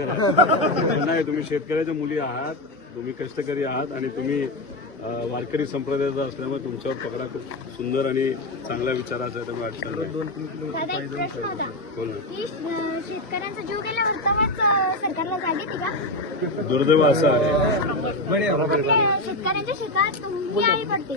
करा. नाही तुम्ही शेतकऱ्याच्या मुली आहात तुम्ही कष्टकरी आहात आणि तुम्ही वारकरी संप्रदायाचा असल्यामुळे तुमच्यावर पकडा खूप सुंदर आणि चांगल्या विचाराचा आहे त्यामुळे अडचण नाही. दादा एक प्रश्न होता. बोल शेतकऱ्यांचा जीव सरकारला जाग का दुर्दैव असं आहे. शेतकऱ्यांच्या शेतात ही आई पडते?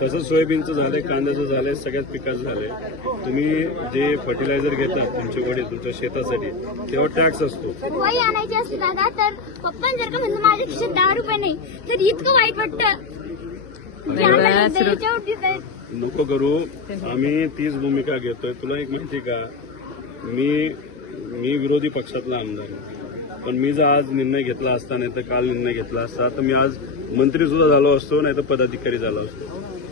तसंच सोयाबीनचं झालंय कांद्याचं झालंय सगळ्याच पिकाचं झालंय. तुम्ही जे फर्टिलायझर घेतात तुमचे वडील तुमच्या शेतासाठी तेव्हा टॅक्स असतो. आणायची असते दादा तर पप्पा जर का माझ्या खिशात दहा रुपये नाही तर इतकं वाईट वाटतं. की आम्हाला द्यायच्यावरती तर- नको करू आम्ही तीच भूमिका घेतोय. तुला एक माहिती का? मी मी विरोधी पक्षातला आमदार आहे. पण मी जर आज निर्णय घेतला असता नाही तर काल निर्णय घेतला असता तर मी आज मंत्री सुद्धा झालो असतो नाही तर पदाधिकारी झालो असतो.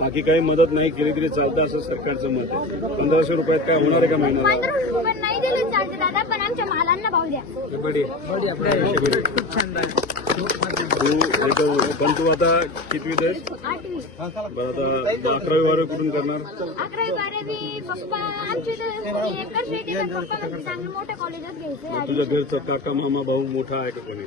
बाकी काही मदत नाही केली तरी चालतं असं सरकारचं मत आहे. पंधराशे रुपयात काय होणार आहे का महिन्याला पंधरा रुपये नाही दिले चालते दादा पण आमच्या मालांना भाव द्या. तू आता कितवी आहेस बरं आता अकरावी बारावी कुठून करणार? तुझ्या घरचा काका मामा भाऊ मोठा आहे का कोणी?